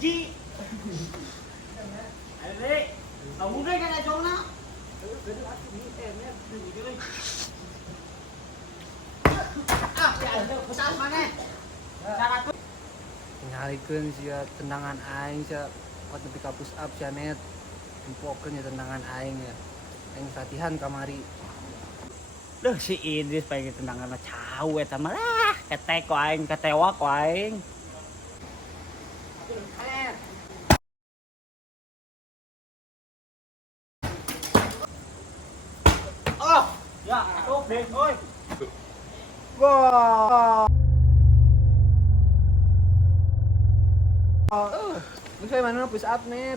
hiji. Ayo deh, kamu deh kan ajongna. Ah, ya ada pesan mana? Syarat Nyalikeun sia tendangan aing sia pot nepi ka push up sia net. Tempokeun ya tendangan aing ya. Aing latihan kamari. Duh si Idris pengen tendangan cau eta mah lah, ketek ku aing, ketewa ku aing. Oh, ya, atuh deh, oi. Wah. Geus we mana push up net.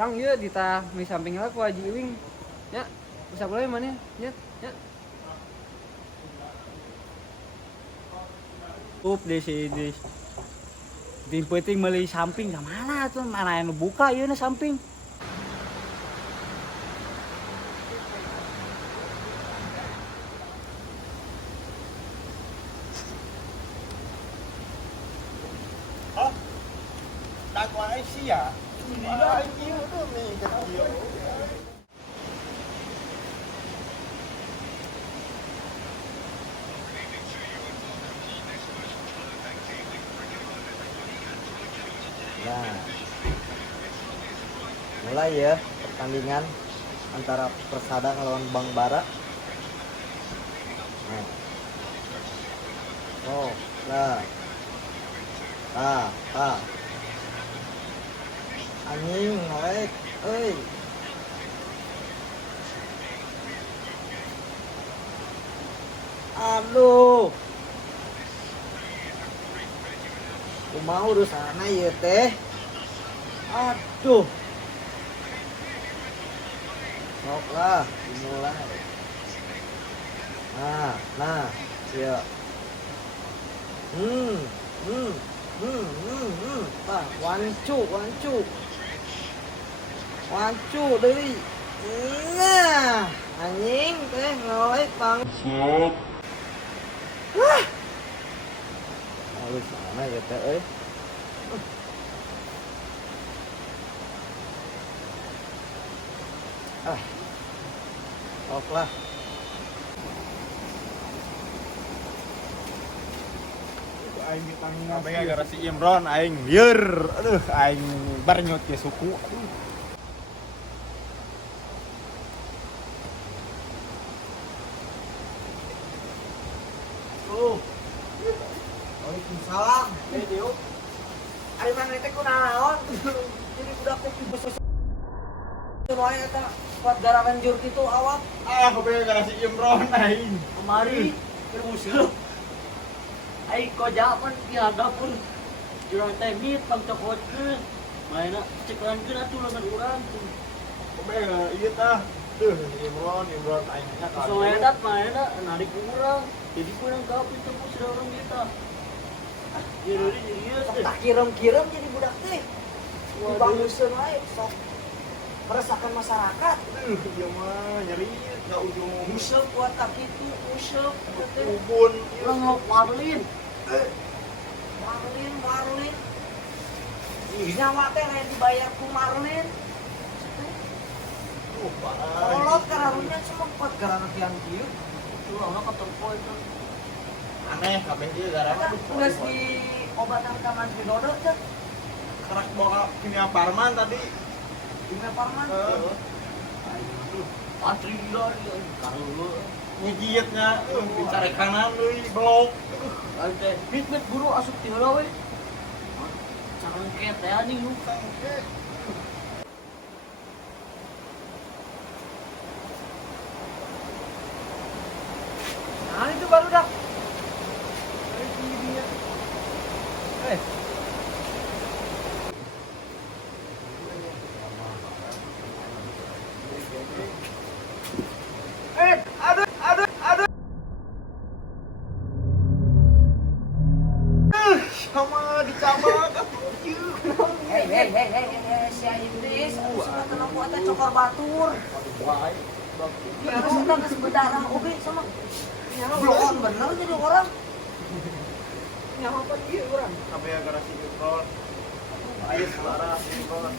Lang ieu ditah di samping heula ku Haji Iwing. Nya, push up we mana? Nya, nya. Deh si Idris. Di penting meuli samping ka mana tuh? Mana yang buka ieu na samping. Dakwah Asia. Wah, kecil tuh nih kecil. Nah, mulai ya pertandingan antara Persada lawan Bang Bara. Nah. Oh, nah. Anjing, naik, euy. Aduh. Kumaha urusana ieu teh? Aduh. Sok lah, dimulai. Nah, iya. Wancu deui. Nah, anjing teh ngolek Bang. Sok. Wah. Halus mana ya teh euy? Sok lah. Aing ditangis. Abang gara si Imron aing lieur. Aduh, aing bar nyot ke suku. Aduh. Waalaikumsalam. Dio. Ari mana teh kunaon? Jadi budak teh bus. Soalnya eta kuat garaman jur kitu awak. Abang gara si Imron aing. Kemari, bermusuh. Aing koja pun dihadapun. Jurang teh mit pangcokotkeun. Maena cekelankeun atuh lawan urang tuh. Abang ieu tah. Duh, Imron aing nya kan. Soedat maena narik urang. Jadi kurang kapi temu saudara kita. Jadi Tak kirim-kirim jadi budak teh. Dibanguseun wae sok meresahkan masyarakat. Ieu mah nyeri ka ujung Museup kuat tak kitu, museup teh. ubun. Urang Marlin. Marlin. Nyawa teh lain dibayar ku Marlin. Kolot kararunya sempat karena tiang kieu. Urang ketempo itu. Aneh kabeh ieu gara Geus di obatan ka Mantri Dodot teh. kerak bawa kimia Parman tadi. Di Parman. Patri dia karulu. Nyigietnya bicara kanan deui blok. Lalu teh mit buru asup ti heula we. Cangket teh anjing lu. Nah, itu baru dah. Sama dicabak. Hei, si Idris, sudah tenang kuatnya cokor batur. Ya, sudah geus berdarah oge sama. Belum bener jadi orang. Nyawa apa dia orang? Kabeh gara si Imron. Ayo suara Imron.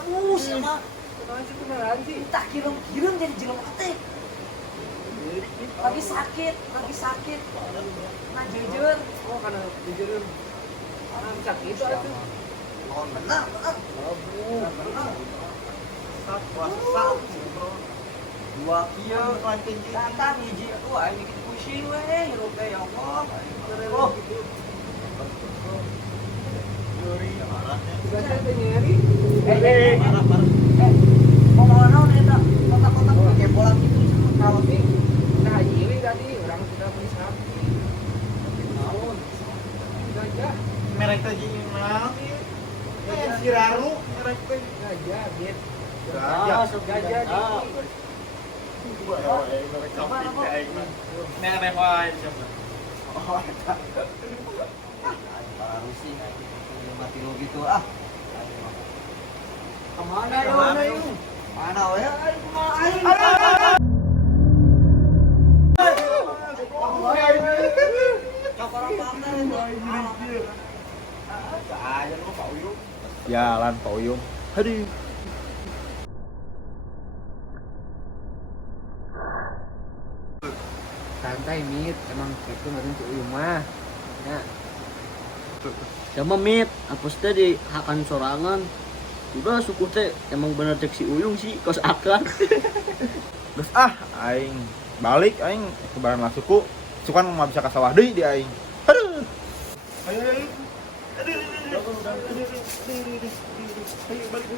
Aduh, sama. Kenapa sih beneran sih? Entah kirim jadi jelema teh. Lagi sakit. Nah, jujur. Oh karena jujur karena sakit itu ada tuh. Oh, benar. Dua kieu lantin Datang hiji aku aing bikin pusing we, hirup teh ya Allah. Oh, Juga saya teh nyeri. parah. mau naon eta? Kotak-kotak kayak bola gitu sama kawan Nih, nah ini tadi orang sudah beli sapi. Naon? Gajah, Merek teh jeung naon ieu? Siraru merek teh. gajah, bet. Gajah. Gajah di. Merek samping teh aing mah. Merek wae siapa? Baru sih mati lo gitu ah. Kemana Kemana yuk? yuk? Mana we? Aing mah aing. Jalan Pak Uyung. Aduh. Santai mit, emang itu nggak tuh uyung mah. Ya, Sama mit, apus teh di hakan sorangan. Udah suku teh emang bener cek si Uyung sih, kos akan. Terus aing balik aing ke barang lah suku. Sukan mah bisa ka sawah deui di aing. Aduh. Ayo. Aduh. Ayo balik.